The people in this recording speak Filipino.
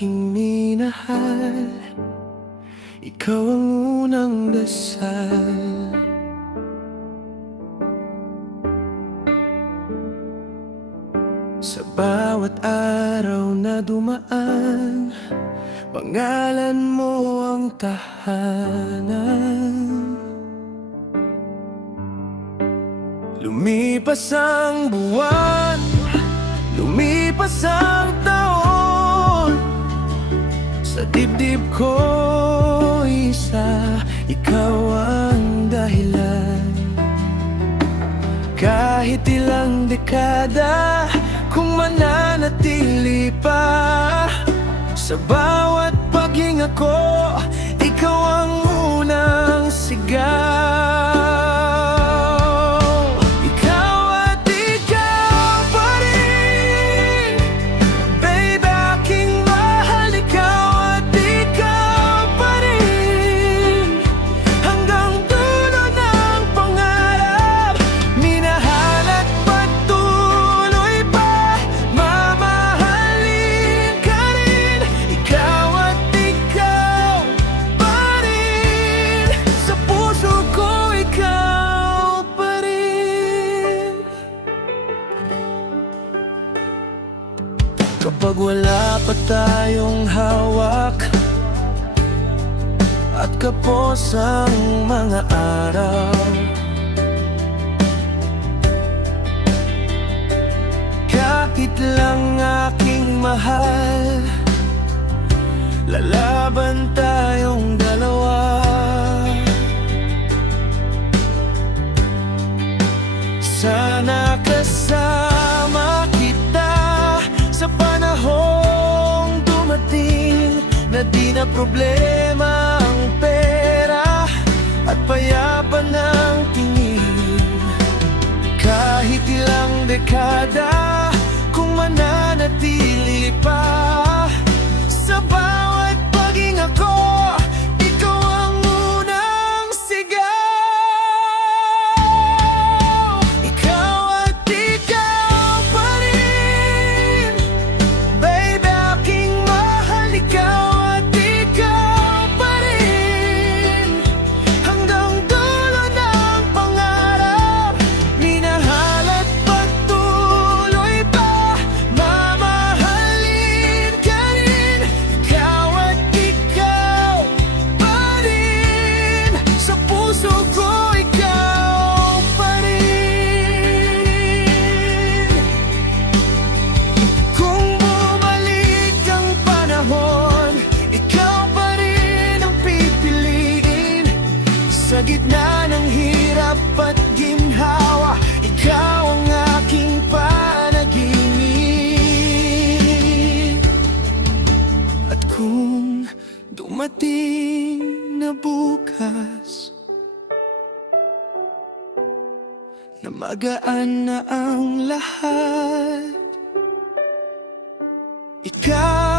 aking minahal, ikaw ang unang dasal. Sa bawat araw na dumaan, pangalan mo ang tahanan. Lumipas ang buwan, lumipas ang taon, sa dibdib ko isa, ikaw ang dahilan. Kahit ilang dekada, kung mananatili pa, sa bawat paghinga ko, ikaw ang unang sigaw. Ikaw at ikaw pa rin, baby, aking mahal. Ikaw at ikaw pa rin, hanggang dulo ng pangarap. Minahal at patuloy pa, mamahalin ka rin. Ikaw at ikaw pa rin, sa puso ko ikaw pa rin. Kapag wala pa tayong hawak at kapos ang mga araw, kahit lang aking mahal, lalaban tayong dalawa. Sana kasama kita sa panahong dumating, na di na problema ang pera at payapa ng tingin. Kahit ilang dekada, kung mananatili pa, sa bawat paghinga ko, ikaw ang unang sigaw. Ikaw at ikaw pa rin, baby, aking mahal. Ikaw at ikaw pa rin, hanggang dulo ng pangarap. Minahal at patuloy pa, mamahalin ka rin. Ikaw at ikaw pa rin, sa puso ko ikaw pa rin. Kung bumalik ang panahon, ikaw pa rin ang pipiliin. Sa gitna ng hirap at ginhawa, ikaw ang aking panaginip. At kung dumating na bukas, na magaan na ang lahat, ikaw